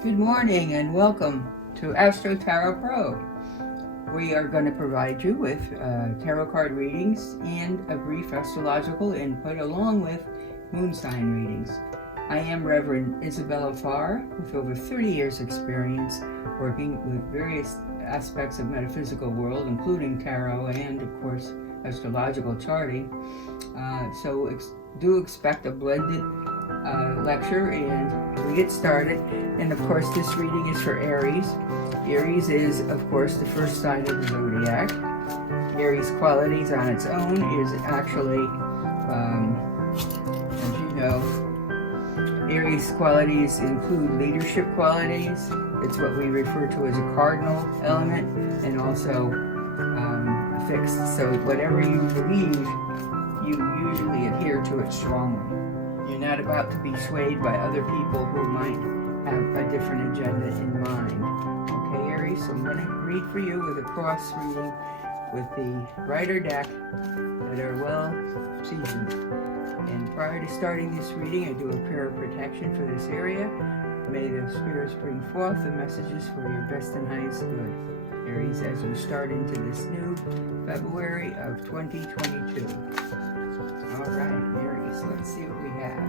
Good morning and welcome to AstroTarot.pro. We are going to provide you with tarot card readings and a brief astrological input along with moon sign readings. I am Reverend Isabella Farr with over 30 years experience working with various aspects of metaphysical world, including tarot and, of course, astrological charting. Do expect a blended lecture, and we get started. And of course, this reading is for Aries. Aries is, of course, the first sign of the zodiac. Aries qualities on its own is actually, as you know, Aries qualities include leadership qualities. It's what we refer to as a cardinal element, and also fixed. So whatever you believe, you usually adhere to it strongly. You're not about to be swayed by other people who might have a different agenda in mind. Okay, Aries, so I'm going to read for you with a cross reading with the Rider deck that are well seasoned. And prior to starting this reading, I do a prayer of protection for this area. May the spirits bring forth the messages for your best and highest good. Aries, as we start into this new February of 2022. All right, Aries, let's see what we have.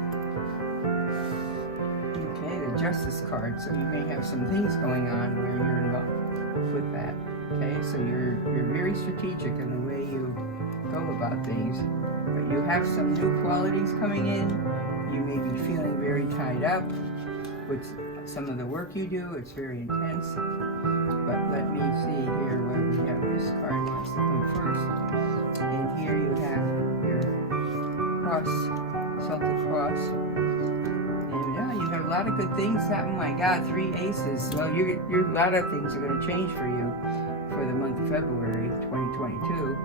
Okay, the Justice card. So you may have some things going on where you're involved with that. Okay, so you're very strategic in the way you go about things. But you have some new qualities coming in. You may be feeling very tied up with some of the work you do. It's very intense. But let me see here where we have this card wants to come first. And here you have your Celtic cross, and now you have a lot of good things happen. My God, 3 aces. Well, a lot of things are going to change for you for the month of February 2022.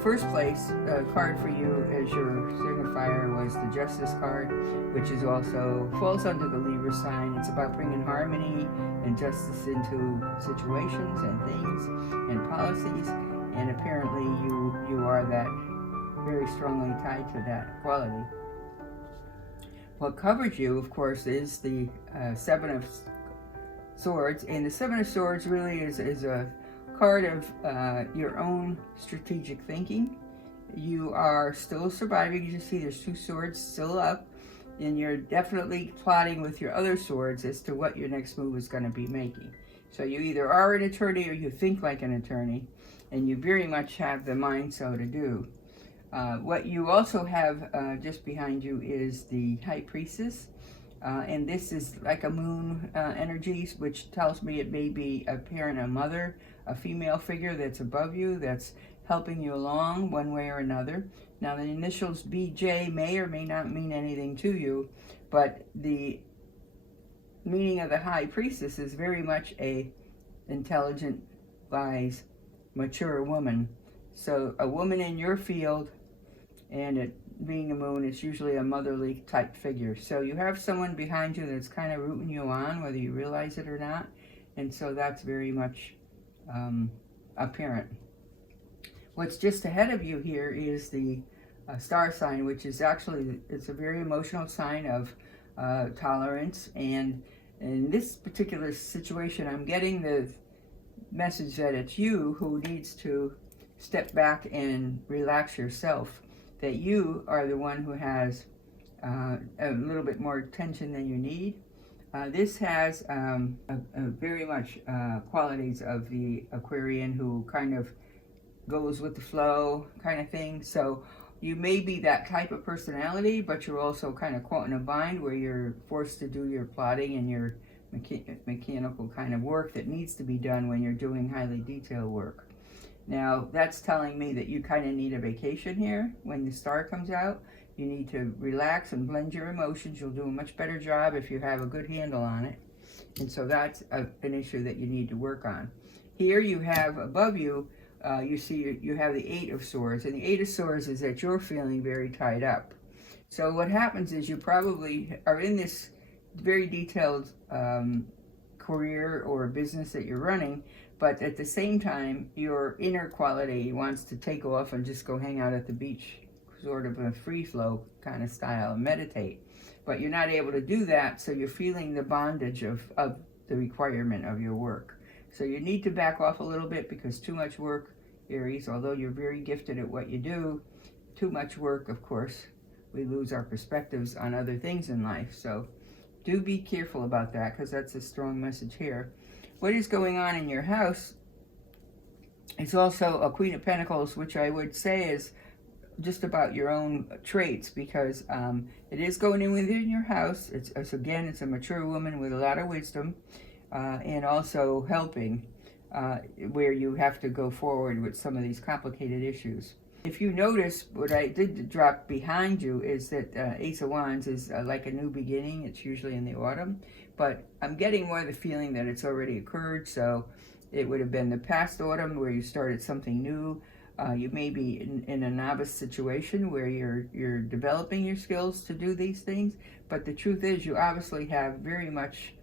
First place card for you as your signifier was the Justice card, which is also falls under the Libra sign. It's about bringing harmony and justice into situations and things and policies, and apparently you are that very strongly tied to that quality. What covers you, of course, is the Seven of Swords, and the Seven of Swords really is a card of your own strategic thinking. You are still surviving. You see there's 2 swords still up, and you're definitely plotting with your other swords as to what your next move is going to be making. So you either are an attorney or you think like an attorney, and you very much have the mind so to do. What you also have just behind you is the High Priestess, and this is like a moon energies, which tells me it may be a parent, a mother, a female figure that's above you, that's helping you along one way or another. Now the initials BJ may or may not mean anything to you, but the meaning of the High Priestess is very much a intelligent, wise, mature woman. So a woman in your field, and it being a moon, it's usually a motherly type figure. So you have someone behind you that's kind of rooting you on, whether you realize it or not. And so that's very much apparent. What's just ahead of you here is the star sign, which is actually, it's a very emotional sign of tolerance. And in this particular situation, I'm getting the message that it's you who needs to step back and relax yourself, that you are the one who has a little bit more tension than you need. This has a very much qualities of the Aquarian who kind of goes with the flow kind of thing. So you may be that type of personality, but you're also kind of caught in a bind where you're forced to do your plotting and your mechanical kind of work that needs to be done when you're doing highly detailed work. Now, that's telling me that you kind of need a vacation here. When the star comes out, you need to relax and blend your emotions. You'll do a much better job if you have a good handle on it. And so that's an issue that you need to work on. Here you have above you, you see you have the 8 of Swords. And the 8 of Swords is that you're feeling very tied up. So what happens is you probably are in this very detailed career or business that you're running, but at the same time, your inner quality wants to take off and just go hang out at the beach sort of a free flow kind of style and meditate. But you're not able to do that, so you're feeling the bondage of the requirement of your work. So you need to back off a little bit, because too much work, Aries, although you're very gifted at what you do, too much work, of course, we lose our perspectives on other things in life. So do be careful about that, because that's a strong message here. What is going on in your house? It's also a Queen of Pentacles, which I would say is just about your own traits, because it is going in within your house. It's again, it's a mature woman with a lot of wisdom, and also helping where you have to go forward with some of these complicated issues. If you notice, what I did drop behind you is that Ace of Wands is like a new beginning. It's usually in the autumn, but I'm getting more the feeling that it's already occurred. So it would have been the past autumn where you started something new. You may be in a novice situation where you're developing your skills to do these things, but the truth is you obviously have very much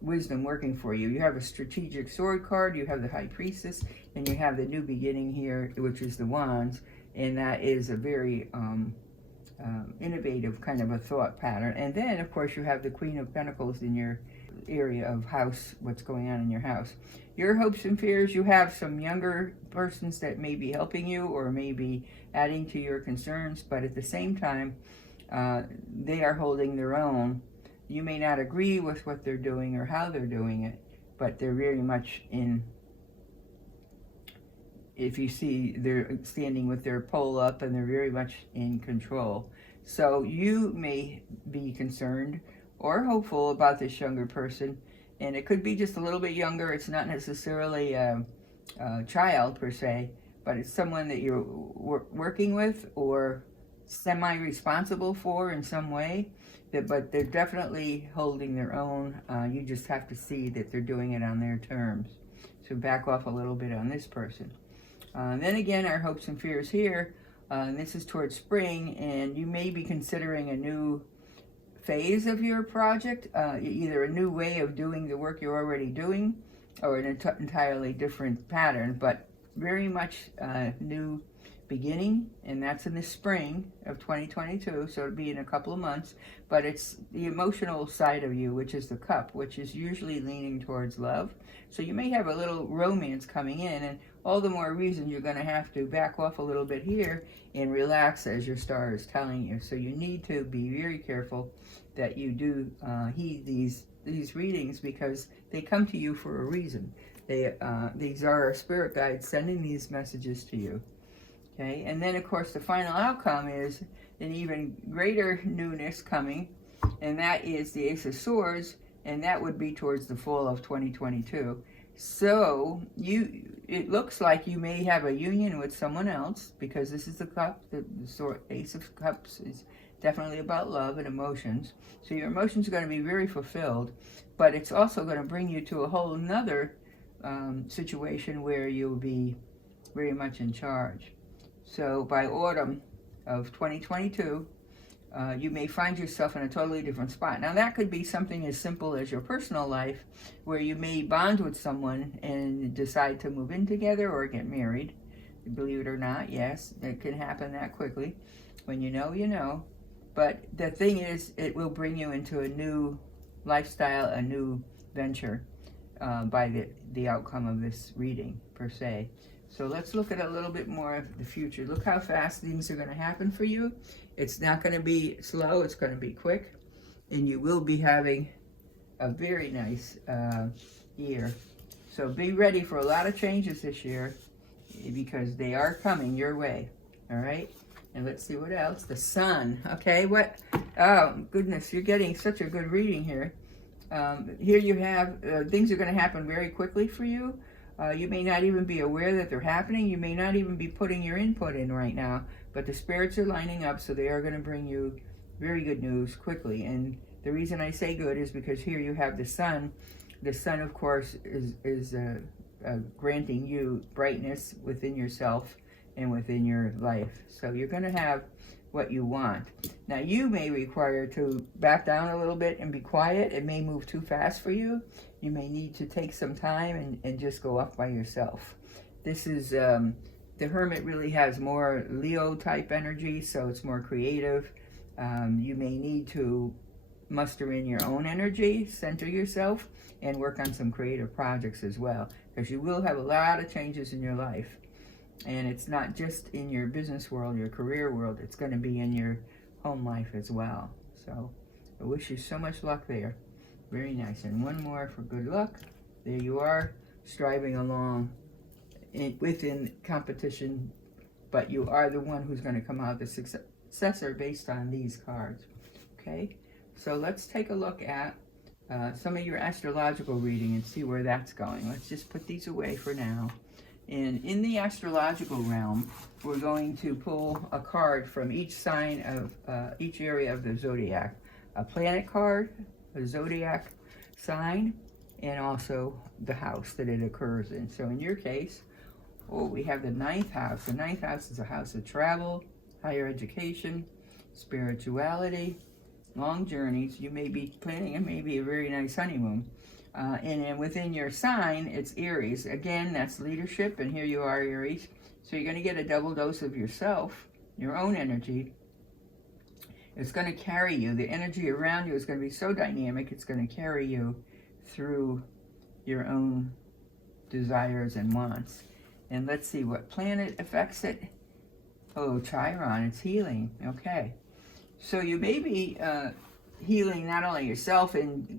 wisdom working for you. You have a strategic sword card, you have the High Priestess, and you have the new beginning here, which is the Wands, and that is a very innovative kind of a thought pattern. And then, of course, you have the Queen of Pentacles in your area of house, what's going on in your house. Your hopes and fears, you have some younger persons that may be helping you or may be adding to your concerns, but at the same time, they are holding their own. You may not agree with what they're doing or how they're doing it, but they're very much in, if you see, they're standing with their pole up and they're very much in control. So you may be concerned or hopeful about this younger person, and it could be just a little bit younger. It's not necessarily a child per se, but it's someone that you're working with or semi-responsible for in some way. But they're definitely holding their own. You just have to see that they're doing it on their terms. So back off a little bit on this person. Then again, our hopes and fears here, and this is towards spring, and you may be considering a new phase of your project, either a new way of doing the work you're already doing, or an entirely different pattern, but very much new beginning, and that's in the spring of 2022, so it'll be in a couple of months. But it's the emotional side of you, which is the Cup, which is usually leaning towards love. So you may have a little romance coming in, and all the more reason you're going to have to back off a little bit here and relax, as your star is telling you. So you need to be very careful that you do heed these readings, because they come to you for a reason. These are our spirit guides sending these messages to you. Okay, and then of course the final outcome is an even greater newness coming, and that is the Ace of Swords, and that would be towards the fall of 2022. So it looks like you may have a union with someone else, because this is the Cup. The Ace of Cups is definitely about love and emotions. So your emotions are going to be very fulfilled, but it's also going to bring you to a whole nother situation where you'll be very much in charge. So by autumn of 2022, you may find yourself in a totally different spot. Now that could be something as simple as your personal life, where you may bond with someone and decide to move in together or get married. Believe it or not, yes, it can happen that quickly. When you know, you know. But the thing is, it will bring you into a new lifestyle, a new venture by the outcome of this reading, per se. So let's look at a little bit more of the future. Look how fast things are going to happen for you. It's not going to be slow. It's going to be quick. And you will be having a very nice year. So be ready for a lot of changes this year, because they are coming your way. All right? And let's see what else. The Sun. Okay, what? Oh, goodness. You're getting such a good reading here. Here you have things are going to happen very quickly for you. You may not even be aware that they're happening. You may not even be putting your input in right now, but the spirits are lining up, so they are going to bring you very good news quickly. And the reason I say good is because here you have the Sun. The Sun, of course, is granting you brightness within yourself and within your life. So you're going to have what you want. Now you may require to back down a little bit and be quiet. It may move too fast for you. You may need to take some time and just go off by yourself. This is The Hermit really has more Leo type energy, so it's more creative. You may need to muster in your own energy, center yourself, and work on some creative projects as well, because you will have a lot of changes in your life. And it's not just in your business world, your career world, it's going to be in your home life as well. So I wish you so much luck there. Very nice. And one more for good luck. There you are, striving along within competition, but you are the one who's going to come out the successor based on these cards. Okay, so let's take a look at some of your astrological reading and see where that's going. Let's just put these away for now. And in the astrological realm, we're going to pull a card from each sign of each area of the zodiac. A planet card, a zodiac sign, and also the house that it occurs in. So in your case, we have the 9th house. The 9th house is a house of travel, higher education, spirituality, long journeys. You may be planning a very nice honeymoon. And then within your sign, it's Aries. Again, that's leadership, and here you are, Aries. So you're going to get a double dose of yourself, your own energy. It's going to carry you. The energy around you is going to be so dynamic, it's going to carry you through your own desires and wants. And let's see what planet affects it. Oh, Chiron, it's healing. Okay. So you may be healing not only yourself and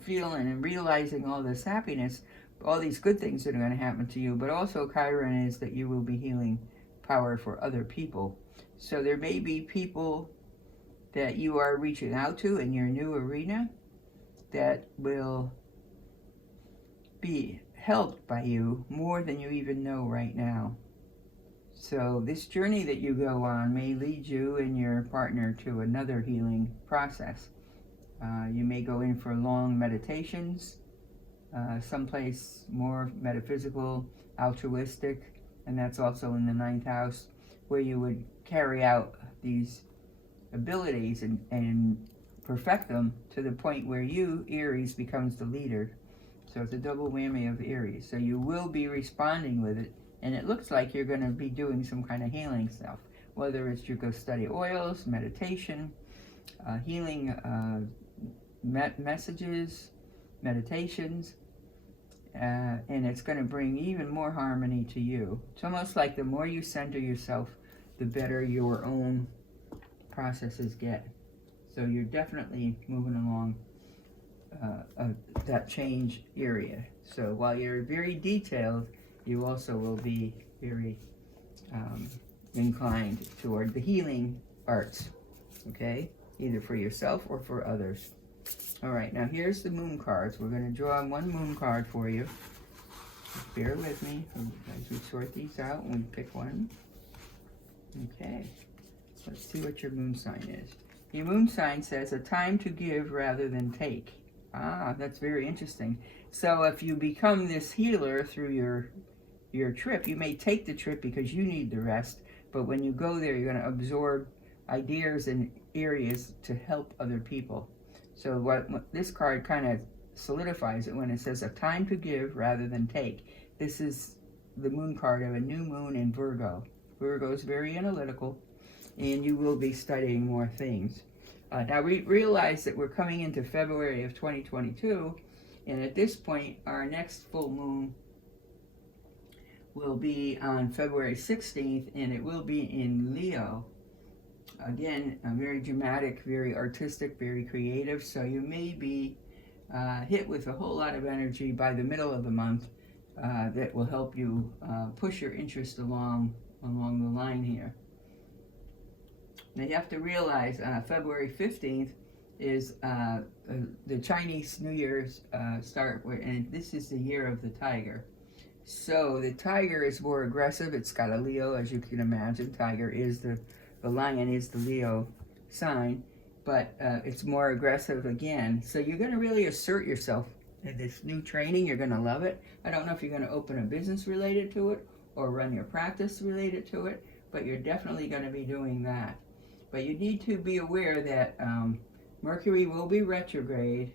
feeling and realizing all this happiness, all these good things that are going to happen to you, but also Chiron is that you will be healing power for other people. So there may be people that you are reaching out to in your new arena that will be helped by you more than you even know right now. So this journey that you go on may lead you and your partner to another healing process. You may go in for long meditations, someplace more metaphysical, altruistic, and that's also in the 9th house, where you would carry out these abilities and perfect them to the point where you, Aries, becomes the leader. So it's a double whammy of Aries. So you will be responding with it, and it looks like you're going to be doing some kind of healing stuff, whether it's you go study oils, meditation, healing messages, meditations, and it's going to bring even more harmony to you. It's almost like the more you center yourself, the better your own processes get. So you're definitely moving along that change area. So while you're very detailed, you also will be very inclined toward the healing arts, okay? Either for yourself or for others. All right, now here's the moon cards. We're going to draw one moon card for you. Just bear with me as we sort these out and we pick one. Okay, let's see what your moon sign is. Your moon sign says a time to give rather than take. Ah, that's very interesting. So if you become this healer through your trip, you may take the trip because you need the rest, but when you go there, you're going to absorb ideas and areas to help other people. So what this card kind of solidifies it when it says a time to give rather than take. This is the moon card of a new moon in Virgo. Virgo is very analytical, and you will be studying more things. Now we realize that we're coming into February of 2022, and at this point, our next full moon will be on February 16th, and it will be in Leo. Again, very dramatic, very artistic, very creative, so you may be hit with a whole lot of energy by the middle of the month that will help you push your interest along the line here. Now you have to realize February 15th is the Chinese New Year's start, and this is the year of the tiger. So the tiger is more aggressive. It's got a Leo, as you can imagine. Tiger is the lion is the Leo sign, but it's more aggressive again. So you're going to really assert yourself in this new training. You're going to love it. I don't know if you're going to open a business related to it or run your practice related to it, but you're definitely going to be doing that. But you need to be aware that Mercury will be retrograde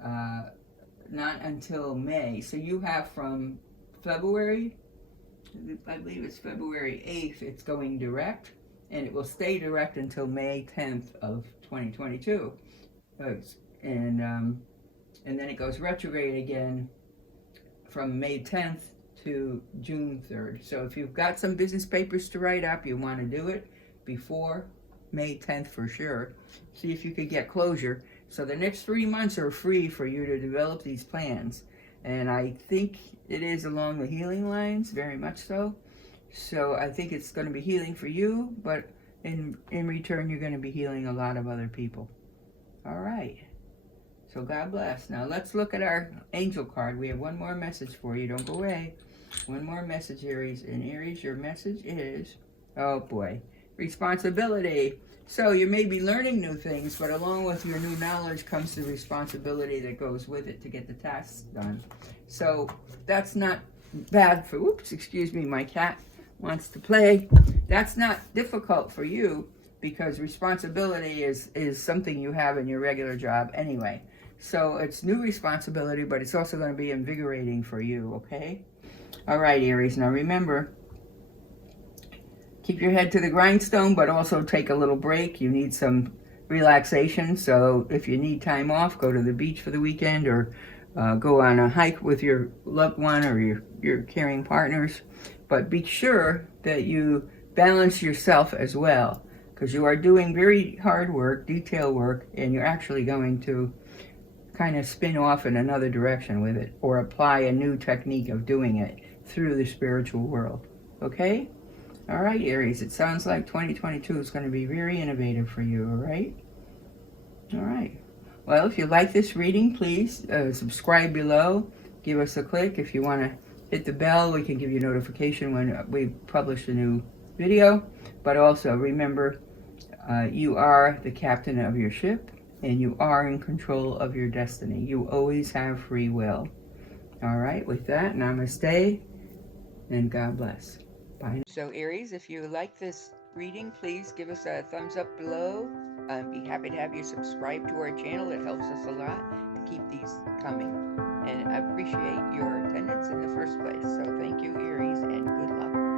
not until May. So you have from February I believe it's February 8th, it's going direct, and it will stay direct until May 10th of 2022. And and then it goes retrograde again from May 10th to June 3rd. So if you've got some business papers to write up, you want to do it before May 10th for sure. See if you could get closure. So the next 3 months are free for you to develop these plans. And I think it is along the healing lines, very much so. So I think it's going to be healing for you, but in return, you're going to be healing a lot of other people. All right. So God bless. Now let's look at our angel card. We have one more message for you. Don't go away. One more message, Aries. And Aries, your message is, oh boy, responsibility. So you may be learning new things, but along with your new knowledge comes the responsibility that goes with it to get the tasks done. So that's not bad for, oops, excuse me, my cat wants to play. That's not difficult for you because responsibility is something you have in your regular job anyway. So it's new responsibility, but it's also going to be invigorating for you, okay? All right, Aries. Now remember, keep your head to the grindstone, but also take a little break. You need some relaxation. So if you need time off, go to the beach for the weekend or go on a hike with your loved one or your caring partners. But be sure that you balance yourself as well, because you are doing very hard work, detail work, and you're actually going to kind of spin off in another direction with it or apply a new technique of doing it through the spiritual world. Okay? All right, Aries, it sounds like 2022 is going to be very innovative for you, all right? All right. Well, if you like this reading, please subscribe below. Give us a click. If you want to hit the bell, we can give you notification when we publish a new video. But also, remember, you are the captain of your ship, and you are in control of your destiny. You always have free will. All right, with that, namaste, and God bless. Bye. So, Aries, if you like this reading, please give us a thumbs up below. I'd be happy to have you subscribe to our channel. It helps us a lot to keep these coming. And I appreciate your attendance in the first place. So thank you, Aries, and good luck.